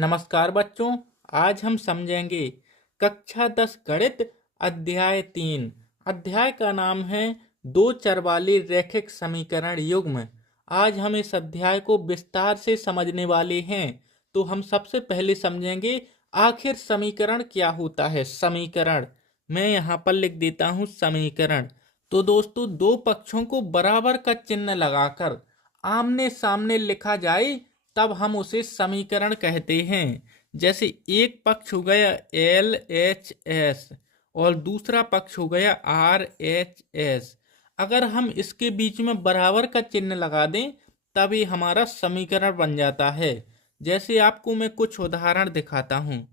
नमस्कार बच्चों। आज हम समझेंगे कक्षा 10 गणित अध्याय 3। अध्याय का नाम है दो चर वाले रैखिक समीकरण युग्म। आज हम इस अध्याय को विस्तार से समझने वाले हैं। तो हम सबसे पहले समझेंगे आखिर समीकरण क्या होता है। समीकरण मैं यहाँ पर लिख देता हूँ समीकरण। तो दोस्तों, दो पक्षों को बराबर का चिन्ह लगाकर आमने सामने लिखा जाए तब हम उसे समीकरण कहते हैं। जैसे एक पक्ष हो गया LHS और दूसरा पक्ष हो गया RHS। अगर हम इसके बीच में बराबर का चिन्ह लगा दें तब ये हमारा समीकरण बन जाता है। जैसे आपको मैं कुछ उदाहरण दिखाता हूँ।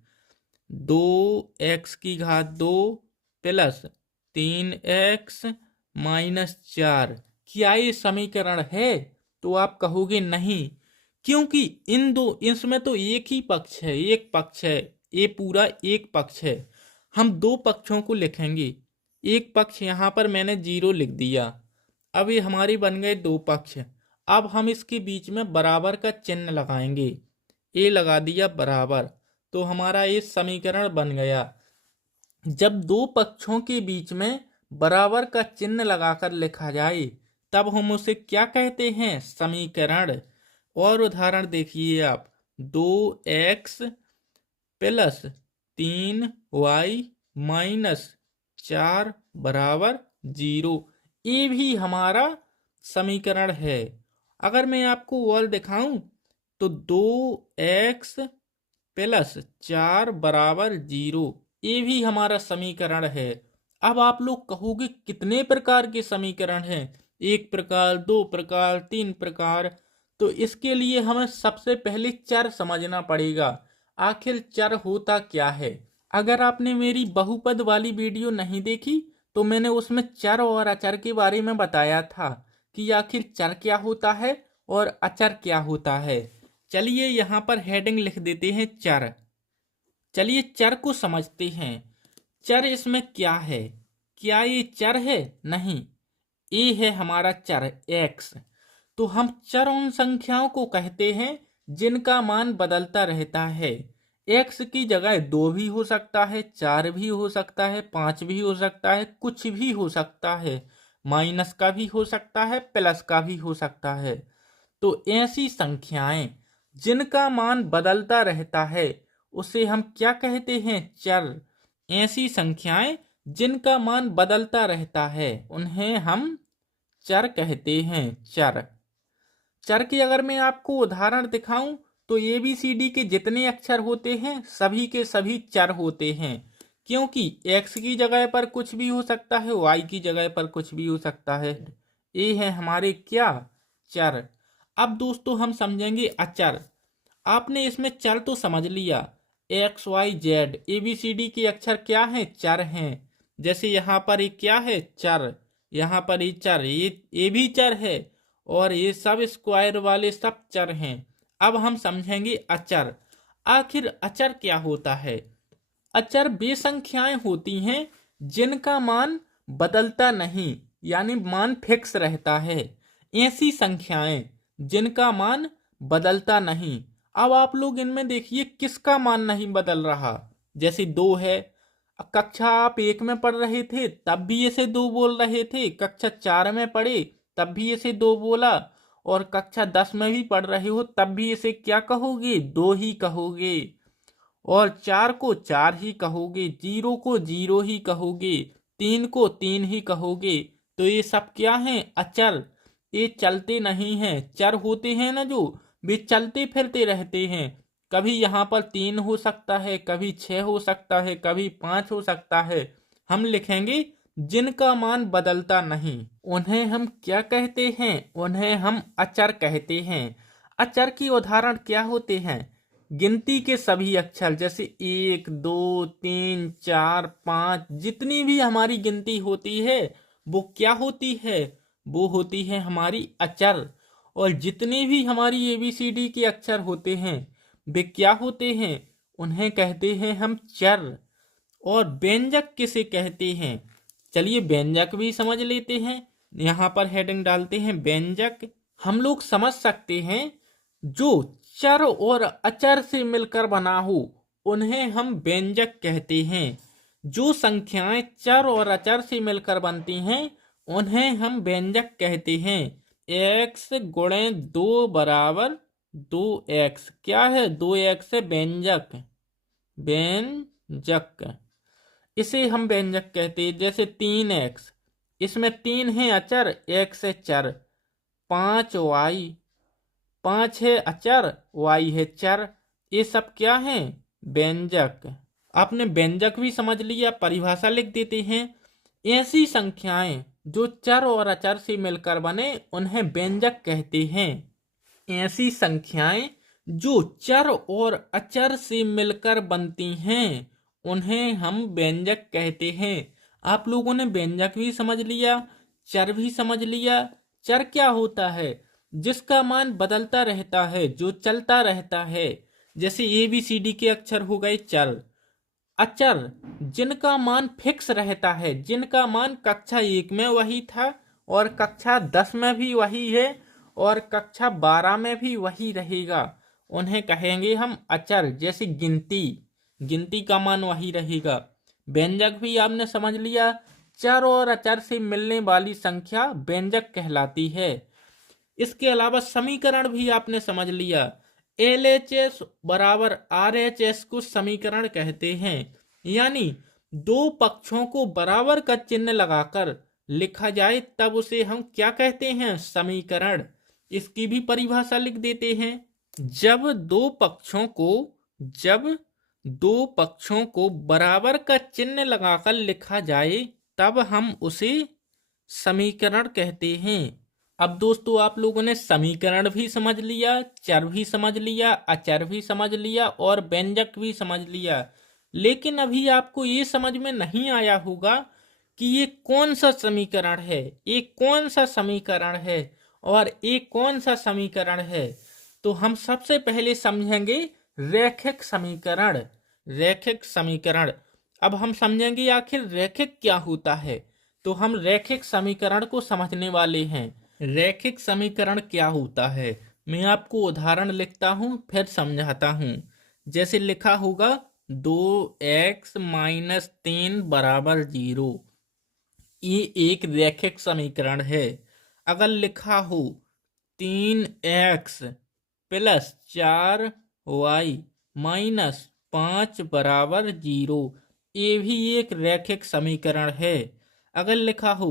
2x² प्लस 3x माइनस 4, क्या ये समीकरण है? तो आप कहोगे नहीं, क्योंकि इसमें तो एक ही पक्ष है, एक पक्ष है, ये पूरा एक पक्ष है। हम दो पक्षों को लिखेंगे। एक पक्ष यहाँ पर मैंने 0 लिख दिया। अब ये हमारे बन गए दो पक्ष। अब हम इसके बीच में बराबर का चिन्ह लगाएंगे। ये लगा दिया बराबर, तो हमारा ये समीकरण बन गया। जब दो पक्षों के बीच में बराबर का चिन्ह लगाकर लिखा जाए तब हम उसे क्या कहते हैं? समीकरण। और उदाहरण देखिए आप। 2x प्लस 3y माइनस 4 बराबर 0, ये भी हमारा समीकरण है। अगर मैं आपको और दिखाऊं तो 2x प्लस 4 बराबर 0, ये भी हमारा समीकरण है। अब आप लोग कहोगे कितने प्रकार के समीकरण हैं? एक प्रकार, दो प्रकार, तीन प्रकार। तो इसके लिए हमें सबसे पहले चर समझना पड़ेगा। आखिर चर होता क्या है? अगर आपने मेरी बहुपद वाली वीडियो नहीं देखी तो मैंने उसमें चर और अचर के बारे में बताया था कि आखिर चर क्या होता है और अचर क्या होता है। चलिए यहाँ पर हेडिंग लिख देते हैं चर। चलिए चर को समझते हैं। चर इसमें क्या है? क्या ये चर है? नहीं, ये है हमारा चर x। तो हम चर उन संख्याओं को कहते हैं जिनका मान बदलता रहता है। x की जगह 2 भी हो सकता है, 4 भी हो सकता है, 5 भी हो सकता है, कुछ भी हो सकता है, माइनस का भी हो सकता है, प्लस का भी हो सकता है। तो ऐसी संख्याएं जिनका मान बदलता रहता है उसे हम क्या कहते हैं? चर। ऐसी संख्याएं जिनका मान बदलता रहता है उन्हें हम चर कहते हैं। चर। चर की अगर मैं आपको उदाहरण दिखाऊं तो ABCD के जितने अक्षर होते हैं सभी के सभी चर होते हैं, क्योंकि x की जगह पर कुछ भी हो सकता है, y की जगह पर कुछ भी हो सकता है। ये है हमारे क्या? चर। अब दोस्तों हम समझेंगे अचर। आपने इसमें चर तो समझ लिया, XYZ ABCD के अक्षर क्या हैं? चर हैं। जैसे यहाँ पर ये क्या है? चर। यहाँ पर ये चर, ये भी चर है और ये सब स्क्वायर वाले सब चर हैं। अब हम समझेंगे अचर। आखिर अचर क्या होता है? अचर वे संख्याएं होती हैं जिनका मान बदलता नहीं, यानी मान फिक्स रहता है। ऐसी संख्याएं जिनका मान बदलता नहीं। अब आप लोग इनमें देखिए किसका मान नहीं बदल रहा। जैसे 2 है, कक्षा आप 1 में पढ़ रहे थे तब भी इसे 2 बोल रहे थे, कक्षा 4 में पढ़े तब भी इसे 2 बोला, और कक्षा 10 में भी पढ़ रहे हो तब भी इसे क्या कहोगे? 2 ही कहोगे। और 4 को 4 ही कहोगे, 0 को 0 ही कहोगे, 3 को 3 ही कहोगे। तो ये सब क्या हैं? अचर। ये चलते नहीं हैं। चर होते हैं ना जो, वे चलते फिरते रहते हैं। कभी यहाँ पर 3 हो सकता है, कभी 6 हो सकता है, कभी 5 हो सकता है। हम लिखेंगे जिनका मान बदलता नहीं, उन्हें हम क्या कहते हैं? उन्हें हम अचर कहते हैं। अचर की उदाहरण क्या होते हैं? गिनती के सभी अक्षर, जैसे 1 2 3 4 5, जितनी भी हमारी गिनती होती है वो क्या होती है? वो होती है हमारी अचर। और जितने भी हमारी ABCD के अक्षर होते हैं वे क्या होते हैं? उन्हें कहते हैं हम चर। और व्यंजक किसे कहते हैं? चलिए व्यंजक भी समझ लेते हैं। यहाँ पर हेडिंग डालते हैं व्यंजक। हम लोग समझ सकते हैं जो चर और अचर से मिलकर बना हो उन्हें हम व्यंजक कहते हैं। जो संख्याएं चर और अचर से मिलकर बनती हैं उन्हें हम व्यंजक कहते हैं। x गुणे 2 बराबर 2x क्या है? 2x है व्यंजक, व्यंजक इसे हम व्यंजक कहते हैं। जैसे 3x, इसमें 3 है अचर, x है चर। 5y, 5 है अचर, y है चर। ये सब क्या है? व्यंजक। आपने व्यंजक भी समझ लिया, परिभाषा लिख देते हैं। ऐसी संख्याएं जो चर और अचर से मिलकर बने उन्हें व्यंजक कहते हैं। ऐसी संख्याएं जो चर और अचर से मिलकर बनती हैं उन्हें हम व्यंजक कहते हैं। आप लोगों ने व्यंजक भी समझ लिया, चर भी समझ लिया। चर क्या होता है? जिसका मान बदलता रहता है, जो चलता रहता है। जैसे ABCD के अक्षर हो गए चर। अचर जिनका मान फिक्स रहता है, जिनका मान कक्षा 1 में वही था और कक्षा 10 में भी वही है और कक्षा 12 में भी वही रहेगा, उन्हें कहेंगे हम अचर। जैसे गिनती, गिनती का मान वही रहेगा। व्यंजक भी आपने समझ लिया, चर और अचर से मिलने वाली संख्या व्यंजक कहलाती है। इसके अलावा समीकरण भी आपने समझ लिया। LHS बराबर RHS को समीकरण कहते हैं। यानी दो पक्षों को बराबर का चिन्ह लगाकर लिखा जाए तब उसे हम क्या कहते हैं? समीकरण। इसकी भी परिभाषा लिख देते हैं। जब दो पक्षों को बराबर का चिन्ह लगाकर लिखा जाए तब हम उसे समीकरण कहते हैं। अब दोस्तों आप लोगों ने समीकरण भी समझ लिया, चर भी समझ लिया, अचर भी समझ लिया और व्यंजक भी समझ लिया। लेकिन अभी आपको ये समझ में नहीं आया होगा कि ये कौन सा समीकरण है, ये कौन सा समीकरण है और ये कौन सा समीकरण है। तो हम सबसे पहले समझेंगे रैखिक समीकरण। रैखिक समीकरण। अब हम समझेंगे आखिर रैखिक क्या होता है। तो हम रैखिक समीकरण को समझने वाले हैं। रैखिक समीकरण क्या होता है, मैं आपको उदाहरण लिखता हूं फिर समझाता हूं। जैसे लिखा होगा 2x - 3 बराबर 0, ये एक रैखिक समीकरण है। अगर लिखा हो 3x + 4y - 5 बराबर 0, ये भी एक रैखिक समीकरण है। अगर लिखा हो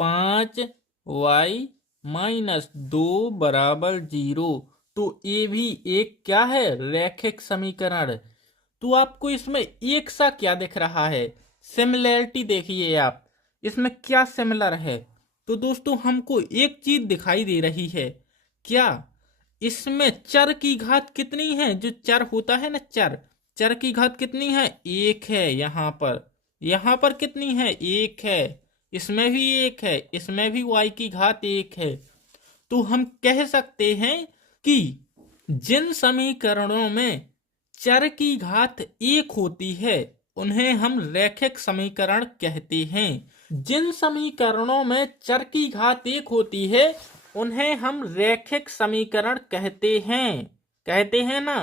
5y - 2 बराबर 0, तो ये भी एक क्या है? रैखिक समीकरण। तो आपको इसमें एक सा क्या दिख रहा है? सिमिलैरिटी देखिए आप, इसमें क्या सिमिलर है। तो दोस्तों हमको एक चीज दिखाई दे रही है। क्या? इसमें चर की घात कितनी है? जो चर होता है ना, चर, चर की घात कितनी है? 1 है। यहाँ पर कितनी है? 1 है। इसमें भी 1 है, इसमें भी y की घात 1 है। तो हम कह सकते हैं कि जिन समीकरणों में चर की घात 1 होती है उन्हें हम रैखिक समीकरण कहते हैं। जिन समीकरणों में चर की घात 1 होती है उन्हें हम रैखिक समीकरण कहते हैं ना।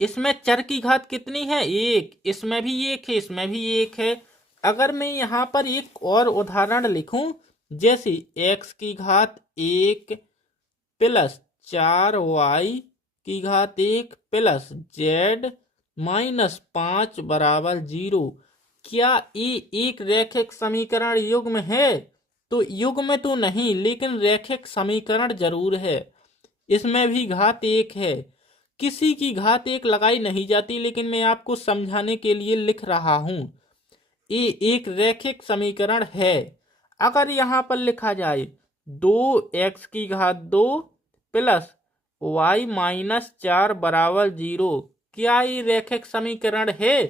इसमें चर की घात कितनी है? 1। इसमें भी 1 है, इसमें भी 1 है। अगर मैं यहाँ पर एक और उदाहरण लिखूं, जैसे x की घात 1 + 4y की घात 1 + z - 5 बराबर 0, क्या ये एक रैखिक समीकरण युग्म है? तो युग्म तो नहीं, लेकिन रैखिक समीकरण जरूर है। इसमें भी घात 1 है। किसी की घात 1 लगाई नहीं जाती, लेकिन मैं आपको समझाने के लिए लिख रहा हूं। ये एक रैखिक समीकरण है। अगर यहाँ पर लिखा जाए 2x की घात 2 + y - 4 बराबर 0, क्या ये रैखिक समीकरण है?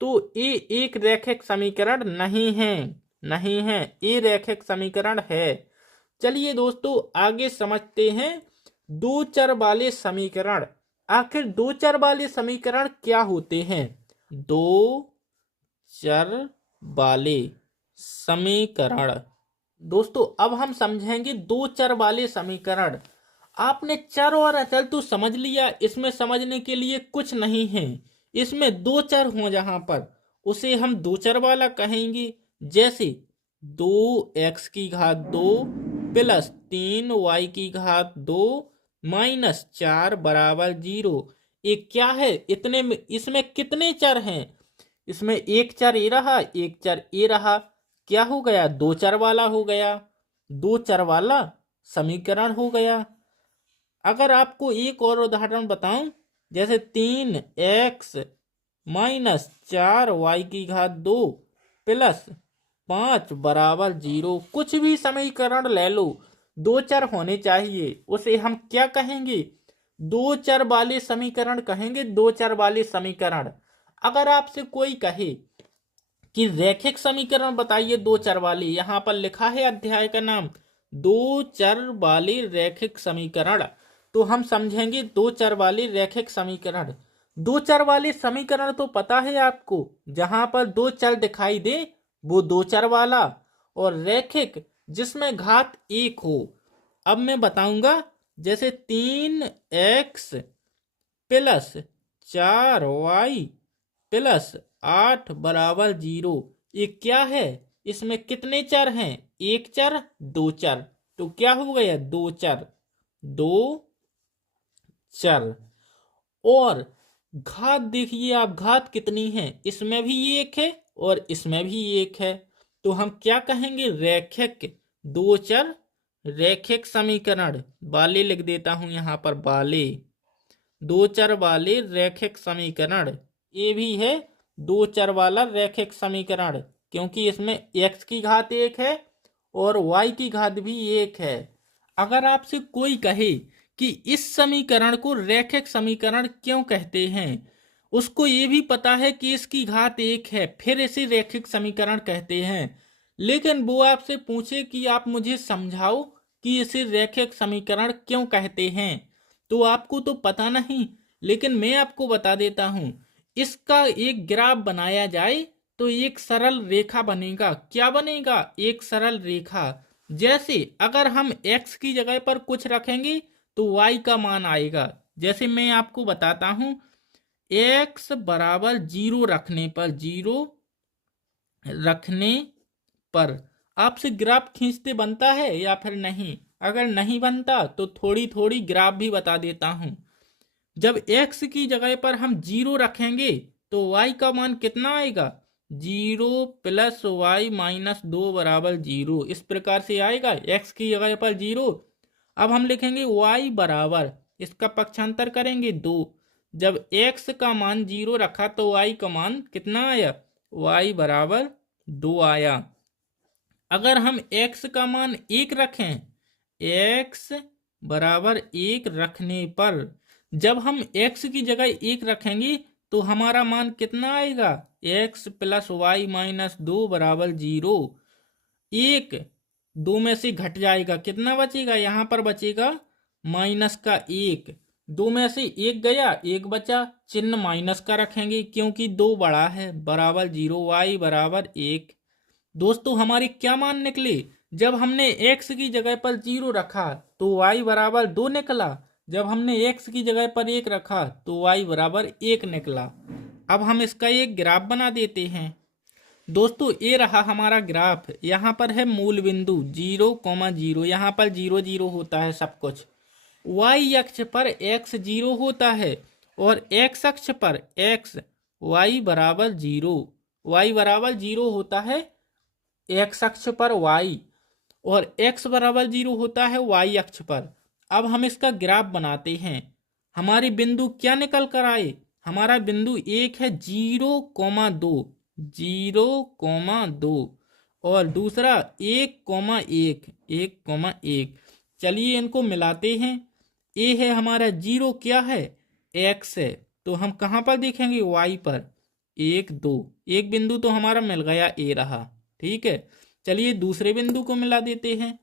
तो ये एक रैखिक समीकरण नहीं है, ये रैखिक समीकरण है। चलिए दोस्तों आगे समझते हैं दो चर वाले समीकरण। आखिर दो चर वाले समीकरण क्या होते हैं? दो चर वाले समीकरण। दोस्तों अब हम समझेंगे दो चर वाले समीकरण। आपने चर और अचल तो समझ लिया, इसमें समझने के लिए कुछ नहीं है। इसमें दो चर हो जहां पर, उसे हम दो चर वाला कहेंगे। जैसे 2x की घात 2 प्लस 3y की घात 2 माइनस 4 बराबर 0। ये क्या है, इतने में इसमें कितने चर हैं? इसमें एक चर ए रहा, एक चर ए रहा, क्या हो गया? दो चर वाला हो गया, दो चर वाला समीकरण हो गया। अगर आपको एक और उदाहरण बताऊं, जैसे 3x माइनस 4y की घात 2 प्लस 5 बराबर 0, कुछ भी समीकरण ले लो, दो चर होने चाहिए, उसे हम क्या कहेंगे? दो चर वाले समीकरण कहेंगे, दो चर वाले समीकरण। अगर आपसे कोई कहे कि रैखिक समीकरण बताइए दो चर वाले, यहां पर लिखा है अध्याय का नाम दो चर वाले रैखिक समीकरण, तो हम समझेंगे दो चर वाले रैखिक समीकरण। दो चर वाले समीकरण तो पता है आपको, जहां पर दो चर दिखाई दे वो दो चर वाला, और रैखिक जिसमें घात एक हो। अब मैं बताऊंगा, जैसे 3x प्लस 4y प्लस 8 बराबर 0, ये क्या है? इसमें कितने चर हैं? एक चर, दो चर, तो क्या हो गया? दो चर, दो चर। और घात देखिए आप, घात कितनी है? इसमें भी एक है और इसमें भी एक है, तो हम क्या कहेंगे? रैखिक दो चर रैखिक समीकरण वाले लिख देता हूं यहां पर, वाले दो चर वाले रैखिक समीकरण। ये भी है दो चर वाला रैखिक समीकरण, क्योंकि इसमें x की घात 1 है और y की घात भी 1 है। अगर आपसे कोई कहे कि इस समीकरण को रैखिक समीकरण क्यों कहते हैं, उसको ये भी पता है कि इसकी घात 1 है, फिर इसे रैखिक समीकरण कहते हैं, लेकिन वो आपसे पूछे कि आप मुझे समझाओ कि इसे रैखिक समीकरण क्यों कहते हैं, तो आपको तो पता नहीं, लेकिन मैं आपको बता देता हूं। इसका एक ग्राफ बनाया जाए तो एक सरल रेखा बनेगा। क्या बनेगा? एक सरल रेखा। जैसे अगर हम x की जगह पर कुछ रखेंगे तो y का मान आएगा। जैसे मैं आपको बताता हूं, x बराबर 0 रखने पर, 0 रखने पर आपसे ग्राफ खींचते बनता है या फिर नहीं? अगर नहीं बनता तो थोड़ी थोड़ी ग्राफ भी बता देता हूं। जब x की जगह पर हम 0 रखेंगे तो y का मान कितना आएगा? 0 प्लस वाई माइनस 2 बराबर 0, इस प्रकार से आएगा। x की जगह पर 0, अब हम लिखेंगे y बराबर, इसका पक्षांतर करेंगे 2। जब x का मान 0 रखा तो y का मान कितना आया? y बराबर 2 आया। अगर हम x का मान 1 रखें, x बराबर 1 रखने पर, जब हम x की जगह 1 रखेंगे तो हमारा मान कितना आएगा? x प्लस वाई माइनस 2 बराबर 0। एक दो में से घट जाएगा, कितना बचेगा? यहाँ पर बचेगा माइनस का 1, दो में से एक गया, एक बचा, चिन्ह माइनस का रखेंगे क्योंकि 2 बड़ा है, बराबर 0, y बराबर 1। दोस्तों हमारे क्या मान निकले? जब हमने x की जगह पर 0 रखा तो y बराबर 2 निकला, जब हमने x की जगह पर 1 रखा तो y बराबर 1 निकला। अब हम इसका एक ग्राफ बना देते हैं। दोस्तों ये रहा हमारा ग्राफ, यहाँ पर है मूल बिंदु 0,0, यहाँ पर 0 0 होता है सब कुछ। y अक्ष पर x 0 होता है और x अक्ष पर x y बराबर 0, y बराबर 0 होता है x अक्ष पर y, और x बराबर 0 होता है y अक्ष पर। अब हम इसका ग्राफ बनाते हैं। हमारे बिंदु क्या निकल कर आए? हमारा बिंदु एक है 0,2, 0,2, और दूसरा 1,1, 1,1। चलिए इनको मिलाते हैं। ए है हमारा 0, क्या है? x है, तो हम कहाँ पर देखेंगे? y पर। 1 2, एक बिंदु तो हमारा मिल गया, ए रहा, ठीक है। चलिए दूसरे बिंदु को मिला देते हैं।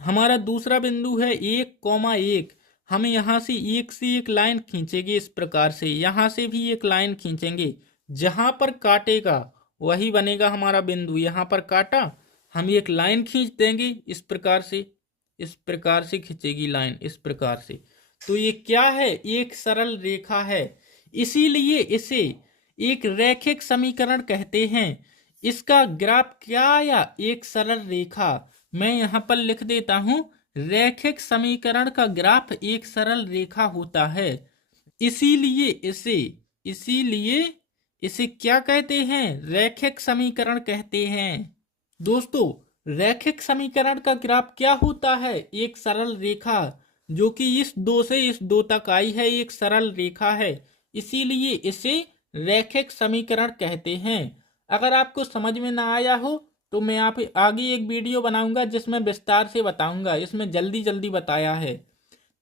हमारा दूसरा बिंदु है 1,1, हमें यहाँ से एक लाइन खींचेंगे, इस प्रकार से यहाँ से भी एक लाइन खींचेंगे, जहां पर काटेगा वही बनेगा हमारा बिंदु। यहाँ पर काटा, हम एक लाइन खींच देंगे इस प्रकार से, इस प्रकार से खींचेगी लाइन, इस प्रकार से। तो ये क्या है, एक सरल रेखा है, इसीलिए इसे एक रैखिक समीकरण कहते हैं। इसका ग्राफ क्या आया, एक सरल रेखा। मैं यहां पर लिख देता हूं, रैखिक समीकरण का ग्राफ एक सरल रेखा होता है। इसीलिए इसे क्या कहते हैं, रैखिक समीकरण कहते हैं। दोस्तों, रैखिक समीकरण का ग्राफ क्या होता है, एक सरल रेखा जो कि इस दो से इस दो तक आई है, एक सरल रेखा है, इसीलिए इसे रैखिक समीकरण कहते हैं। अगर आपको समझ में ना आया हो तो मैं आप आगे एक वीडियो बनाऊंगा जिसमें विस्तार से बताऊंगा, इसमें जल्दी जल्दी बताया है।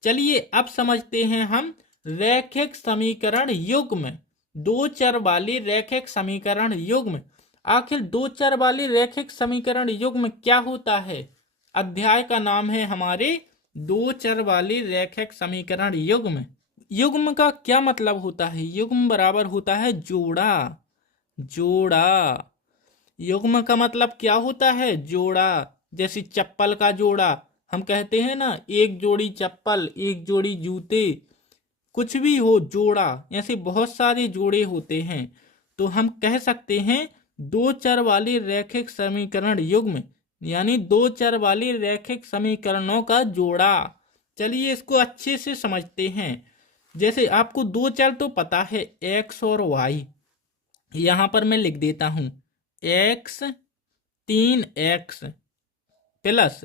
चलिए अब समझते हैं हम रैखिक समीकरण युग्म, दो चर वाले रैखिक समीकरण युग्म। आखिर दो चर वाले रैखिक समीकरण युग्म क्या होता है। अध्याय का नाम है हमारे दो चर वाले रैखिक समीकरण युग्म। युग्म का क्या मतलब होता है, युग्म बराबर होता है जोड़ा, जोड़ा। युग्म का मतलब क्या होता है, जोड़ा। जैसे चप्पल का जोड़ा, हम कहते हैं ना, एक जोड़ी चप्पल, एक जोड़ी जूते, कुछ भी हो जोड़ा, ऐसे बहुत सारे जोड़े होते हैं। तो हम कह सकते हैं दो चर वाले रैखिक समीकरण युग्म, यानी दो चर वाले रैखिक समीकरणों का जोड़ा। चलिए इसको अच्छे से समझते हैं। जैसे आपको दो चर तो पता है, एक्स और वाई। यहां पर मैं लिख देता हूं, एक्स 3x प्लस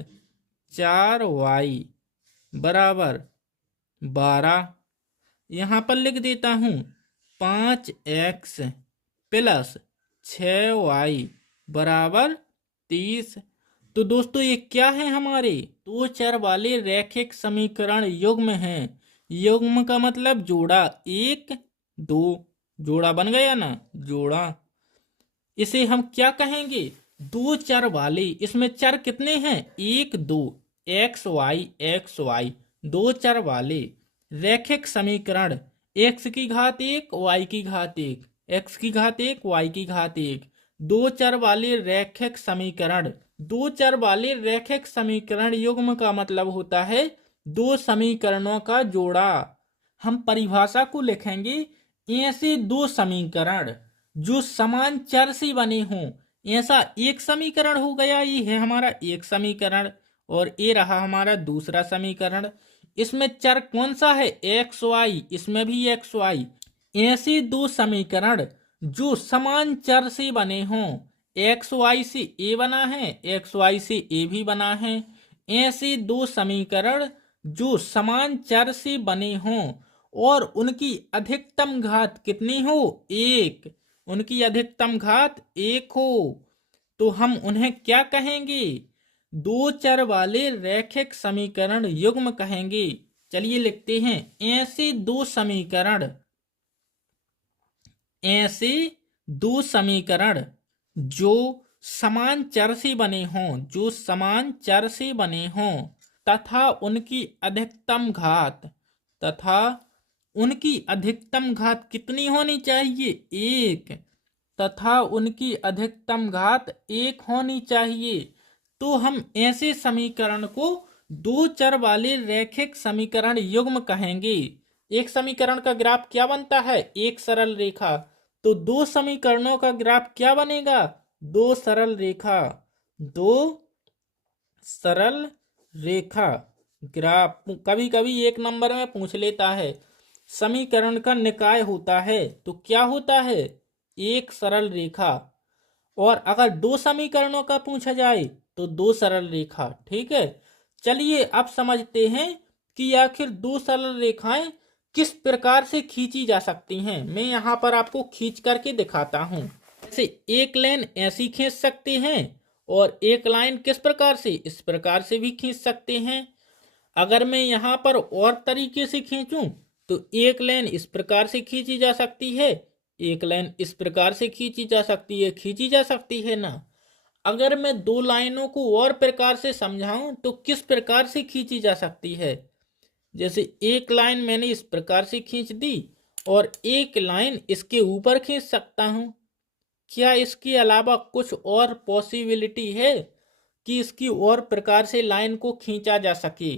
4y बराबर 12। यहां पर लिख देता हूं 5x प्लस 6y बराबर 30। तो दोस्तों ये क्या है, हमारे दो चर वाले रैखिक समीकरण युग्म हैं। युग्म का मतलब जोड़ा, एक दो, जोड़ा बन गया ना, जोड़ा। इसे हम क्या कहेंगे, दो चर वाले। इसमें चर कितने हैं, एक दो, एक्स वाई, दो चर वाले रैखिक समीकरण, एक्स की घात एक, वाई की घात एक, एक्स की घात एक, वाई की घात एक, दो चर वाले रैखिक समीकरण। दो चर वाले रैखिक समीकरण युग्म का मतलब होता है दो समीकरणों का जोड़ा। हम परिभाषा को लिखेंगे, ऐसे दो समीकरण जो समान चर से बने हों, ऐसा एक समीकरण हो गया। ये है हमारा एक समीकरण और ये रहा हमारा दूसरा समीकरण। इसमें चर कौन सा है, एक्स वाई, इसमें भी एक्स वाई। ऐसे दो समीकरण जो समान चर से बने हों, एक्स वाई से ए बना है, एक्स वाई से ए भी बना है। ऐसे दो समीकरण जो समान चर से बने हों और उनकी अधिकतम घात कितनी हो, एक, उनकी अधिकतम घात एक हो, तो हम उन्हें क्या कहेंगे, दो चर वाले रैखिक समीकरण युग्म कहेंगे। चलिए लिखते हैं, ऐसे दो समीकरण जो समान चर से बने हों, जो समान चर से बने हों तथा उनकी अधिकतम घात, तथा उनकी अधिकतम घात कितनी होनी चाहिए, एक, तथा उनकी अधिकतम घात एक होनी चाहिए। तो हम ऐसे समीकरण को दो चर वाले रैखिक समीकरण युग्म कहेंगे। एक समीकरण का ग्राफ क्या बनता है, एक सरल रेखा। तो दो समीकरणों का ग्राफ क्या बनेगा, दो सरल रेखा, दो सरल रेखा ग्राफ। कभी कभी एक नंबर में पूछ लेता है, समीकरण का निकाय होता है तो क्या होता है, एक सरल रेखा। और अगर दो समीकरणों का पूछा जाए तो दो सरल रेखा। ठीक है, चलिए अब समझते हैं कि आखिर दो सरल रेखाएं किस प्रकार से खींची जा सकती हैं। मैं यहाँ पर आपको खींच करके दिखाता हूँ। जैसे एक लाइन ऐसी खींच सकते हैं और एक लाइन किस प्रकार से, इस प्रकार से भी खींच सकते हैं। अगर मैं यहाँ पर और तरीके से खींचूं तो एक लाइन इस प्रकार से खींची जा सकती है, एक लाइन इस प्रकार से खींची जा सकती है, खींची जा सकती है ना। अगर मैं दो लाइनों को और प्रकार से समझाऊं तो किस प्रकार से खींची जा सकती है। जैसे एक लाइन मैंने इस प्रकार से खींच दी और एक लाइन इसके ऊपर खींच सकता हूं। क्या इसके अलावा कुछ और पॉसिबिलिटी है कि इसकी और प्रकार से लाइन को खींचा जा सके।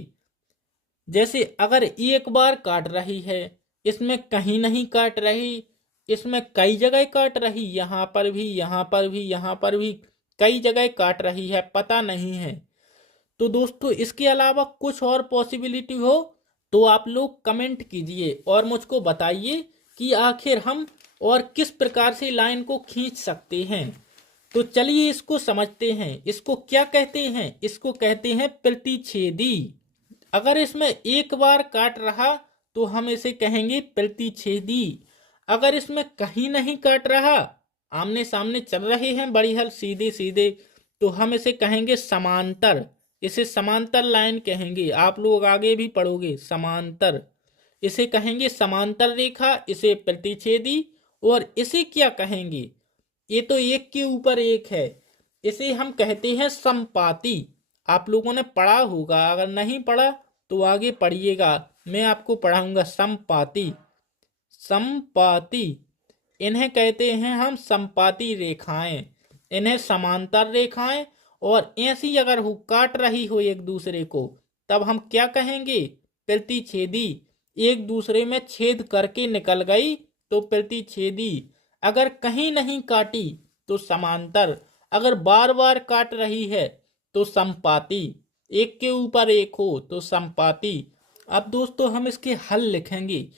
जैसे अगर एक बार काट रही है, इसमें कहीं नहीं काट रही, इसमें कई जगह काट रही, यहाँ पर भी, यहाँ पर भी, यहाँ पर भी कई जगह काट रही है, पता नहीं है। तो दोस्तों इसके अलावा कुछ और पॉसिबिलिटी हो तो आप लोग कमेंट कीजिए और मुझको बताइए कि आखिर हम और किस प्रकार से लाइन को खींच सकते हैं। तो चलिए इसको समझते हैं। इसको क्या कहते हैं? इसको कहते हैं प्रतिच्छेदी। अगर इसमें एक बार काट रहा तो हम इसे कहेंगे प्रतिच्छेदी। अगर इसमें कहीं नहीं काट रहा, आमने सामने चल रहे हैं बड़ी हल सीधे सीधे, तो हम इसे कहेंगे समांतर। इसे समांतर लाइन कहेंगे, आप लोग आगे भी पढ़ोगे समांतर। इसे कहेंगे समांतर रेखा, इसे प्रतिच्छेदी। और इसे क्या कहेंगे? ये तो एक के ऊपर एक है, इसे हम कहते हैं समपाती। आप लोगों ने पढ़ा होगा, अगर नहीं पढ़ा तो आगे पढ़िएगा, मैं आपको पढ़ाऊंगा। समपाती, समपाती इन्हें कहते हैं हम समपाती रेखाएं, इन्हें समांतर रेखाएं। और ऐसी अगर हो काट रही हो एक दूसरे को, तब हम क्या कहेंगे? प्रतिच्छेदी। एक दूसरे में छेद करके निकल गई तो प्रतिच्छेदी। अगर कहीं नहीं काटी तो समांतर, अगर बार बार काट रही है तो समपाती, एक के ऊपर एक हो तो समपाती। अब दोस्तों हम इसके हल लिखेंगे।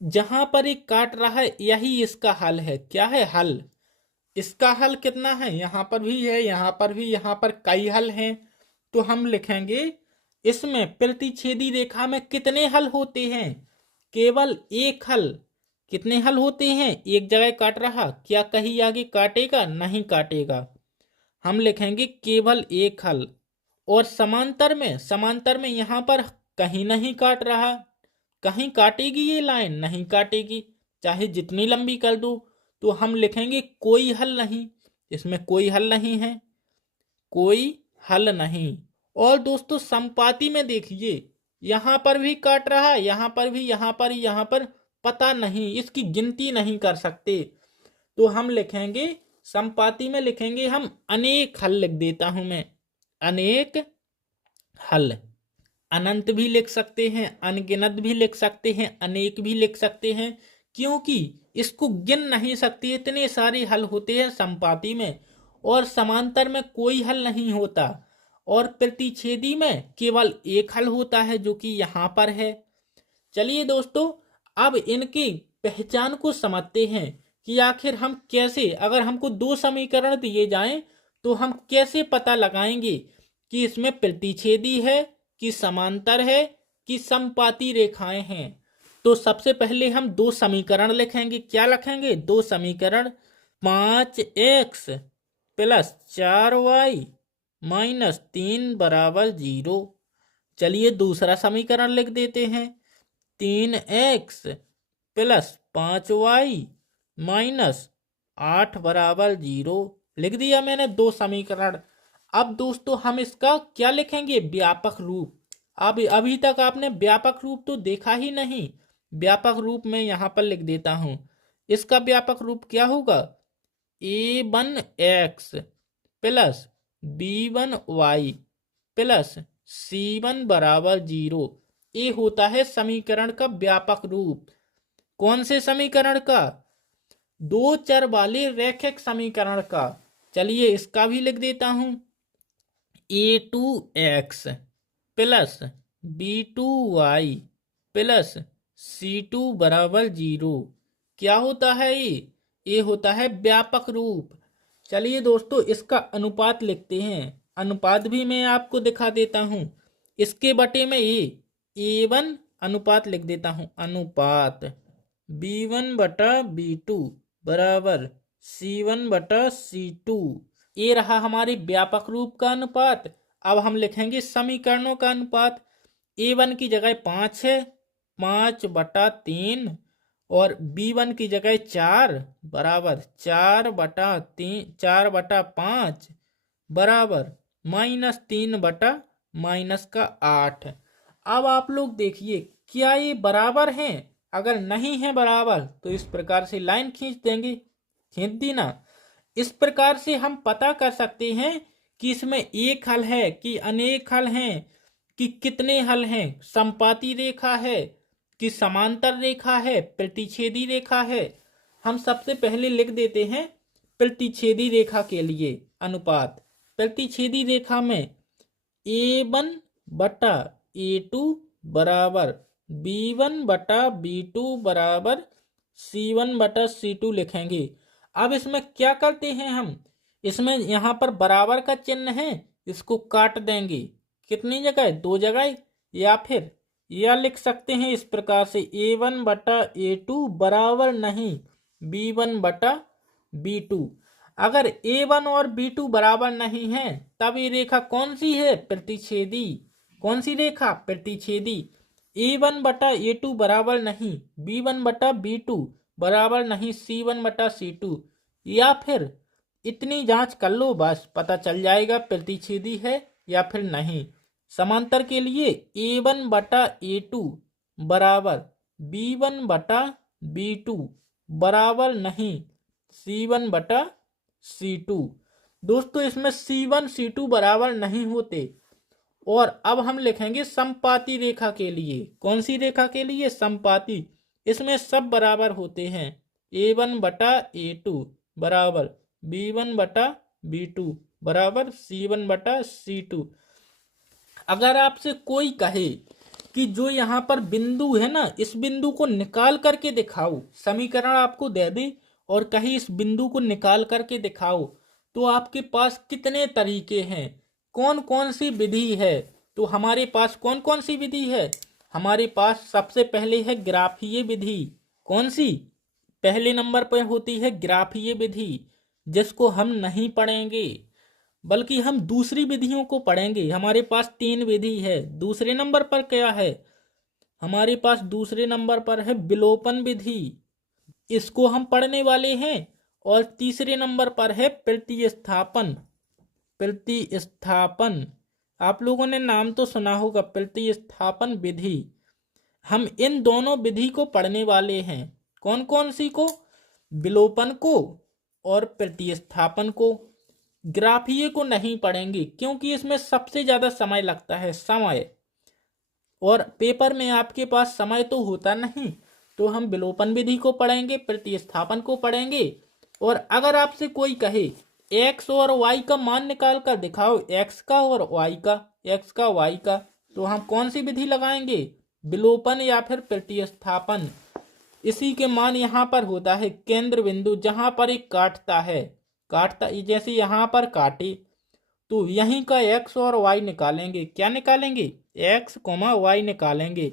जहां पर एक काट रहा है यही इसका हल है। क्या है हल? इसका हल कितना है? यहाँ पर भी है, यहाँ पर भी, यहाँ पर कई हल हैं। तो हम लिखेंगे इसमें प्रतिच्छेदी रेखा में कितने हल होते हैं? केवल एक हल। कितने हल होते हैं? एक जगह काट रहा, क्या कहीं आगे काटेगा? नहीं काटेगा। हम लिखेंगे केवल एक हल। और समांतर में, समांतर में यहाँ पर कहीं नहीं काट रहा, कहीं काटेगी ये लाइन? नहीं काटेगी, चाहे जितनी लंबी कर दो। तो हम लिखेंगे कोई हल नहीं, इसमें कोई हल नहीं है, कोई हल नहीं। और दोस्तों समपाती में देखिए, यहां पर भी काट रहा है, यहां पर भी, यहां पर, यहां पर, पता नहीं, इसकी गिनती नहीं कर सकते। तो हम लिखेंगे समपाती में, लिखेंगे हम अनेक हल। लिख देता हूं मैं, अनेक हल। अनंत भी लिख सकते हैं, अनगिनत भी लिख सकते हैं, अनेक भी लिख सकते हैं, क्योंकि इसको गिन नहीं सकते, इतने सारे हल होते हैं समपाती में। और समांतर में कोई हल नहीं होता, और प्रतिच्छेदी में केवल एक हल होता है जो कि यहाँ पर है। चलिए दोस्तों अब इनकी पहचान को समझते हैं कि आखिर हम कैसे, अगर हमको दो समीकरण दिए जाएं तो हम कैसे पता लगाएंगे कि इसमें प्रतिच्छेदी है कि समांतर है कि समपाती रेखाएं हैं। तो सबसे पहले हम दो समीकरण लिखेंगे। क्या लिखेंगे? दो समीकरण। 5x प्लस 4y माइनस 3 बराबर 0। चलिए दूसरा समीकरण लिख देते हैं। 3x प्लस 5y माइनस 8 बराबर 0। लिख दिया मैंने दो समीकरण। अब दोस्तों हम इसका क्या लिखेंगे? व्यापक रूप। अब अभी तक आपने व्यापक रूप तो देखा ही नहीं। व्यापक रूप में यहां पर लिख देता हूं। इसका व्यापक रूप क्या होगा? a1x plus b1y plus c1 बराबर 0। ये होता है समीकरण का व्यापक रूप। कौन से समीकरण का? दो चर वाले रैखिक समीकरण का। चलिए इसका भी लिख देता हूं। a2x plus b2y plus c2 बराबर 0। क्या होता है ये होता है व्यापक रूप। चलिए दोस्तों इसका अनुपात लिखते हैं। अनुपात भी मैं आपको दिखा देता हूं। इसके बटे में ये a1 अनुपात लिख देता हूं। अनुपात b1 बटा b2 बराबर c1 बटा c2। ये रहा हमारे व्यापक रूप का अनुपात। अब हम लिखेंगे समीकरणों का अनुपात। a1 की जगह 5 है, 5/3, और b1 की जगह 4 बराबर 4/3, 4/5 बराबर -3 -8। अब आप लोग देखिए क्या ये बराबर हैं? अगर नहीं है बराबर तो इस प्रकार से लाइन खींच देंगे। खींच दी ना? इस प्रकार से हम पता कर सकते हैं कि इसमें एक हल है कि अनेक हल हैं, कि कितने हल हैं, समपाती रेखा है कि समांतर रेखा है, प्रतिच्छेदी रेखा है। हम सबसे पहले लिख देते हैं प्रतिच्छेदी रेखा के लिए अनुपात। प्रतिच्छेदी रेखा में A1 बटा A2 बराबर B1 बटा B2 बराबर C1 बटा C2 लिखेंगे। अब इसमें क्या करते हैं हम, इसमें यहाँ पर बराबर का चिन्ह है, इसको काट देंगे। कितनी जगह, दो जगह। या फिर या लिख सकते हैं इस प्रकार से A1 बटा A2 बराबर नहीं B1 बटा B2। अगर A1 और B2 बराबर नहीं है तब ये रेखा कौन सी है, प्रतिच्छेदी। कौन सी रेखा, प्रतिच्छेदी। A1 बटा A2 बराबर नहीं B1 बटा B2 बराबर नहीं C1 बटा C2। या फिर इतनी जांच कर लो, बस पता चल जाएगा प्रतिच्छेदी है या फिर नहीं। समांतर के लिए A1 बटा A2 बराबर B1 बटा B2 बराबर नहीं C1 बटा C2। दोस्तों इसमें C1 C2 बराबर नहीं होते। और अब हम लिखेंगे समपाती रेखा के लिए। कौन सी रेखा के लिए, समपाती। इसमें सब बराबर होते हैं। A1 बटा A2 बराबर B1 बटा B2 बराबर C1 बटा C2। अगर आपसे कोई कहे कि जो यहाँ पर बिंदु है ना, इस बिंदु को निकाल करके दिखाओ, समीकरण आपको दे दे और कहीं इस बिंदु को निकाल करके दिखाओ, तो आपके पास कितने तरीके हैं, कौन कौन सी विधि है। तो हमारे पास कौन कौन सी विधि है, हमारे पास सबसे पहले है ग्राफीय विधि। कौन सी, पहले नंबर पर होती है ग्राफीय विधि, जिसको हम नहीं पढ़ेंगे बल्कि हम दूसरी विधियों को पढ़ेंगे। हमारे पास तीन विधि है। दूसरे नंबर पर क्या है, हमारे पास दूसरे नंबर पर है विलोपन विधि, इसको हम पढ़ने वाले हैं। और तीसरे नंबर पर है प्रतिस्थापन। प्रतिस्थापन आप लोगों ने नाम तो सुना होगा, प्रतिस्थापन विधि। हम इन दोनों विधि को पढ़ने वाले हैं। कौन कौन सी को, विलोपन को और प्रतिस्थापन को। ग्राफीय को नहीं पढ़ेंगे क्योंकि इसमें सबसे ज्यादा समय लगता है, समय, और पेपर में आपके पास समय तो होता नहीं। तो हम विलोपन विधि को पढ़ेंगे, प्रतिस्थापन को पढ़ेंगे। और अगर आपसे कोई कहे x और y का मान निकाल कर दिखाओ, x का और y का, x का y का, तो हम कौन सी विधि लगाएंगे, विलोपन या फिर प्रतिस्थापन। इसी के मान यहाँ पर होता है केंद्र बिंदु, जहां पर एक काटता है, काटता, जैसे यहाँ पर काटे तो यहीं का x और y निकालेंगे। क्या निकालेंगे, x, y निकालेंगे।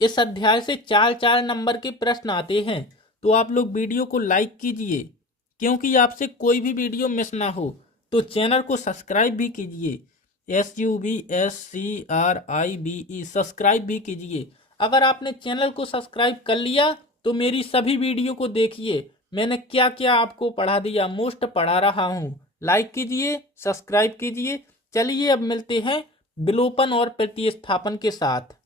इस अध्याय से 4-4 नंबर के प्रश्न आते हैं, तो आप लोग वीडियो को लाइक कीजिए क्योंकि आपसे कोई भी वीडियो मिस ना हो। तो चैनल को सब्सक्राइब भी कीजिए, SUBSCRIBE, सब्सक्राइब भी कीजिए। अगर आपने चैनल को सब्सक्राइब कर लिया तो मेरी सभी वीडियो को देखिए, मैंने क्या क्या आपको पढ़ा दिया, मोस्ट पढ़ा रहा हूँ। लाइक कीजिए, सब्सक्राइब कीजिए। चलिए अब मिलते हैं विलोपन और प्रतिस्थापन के साथ।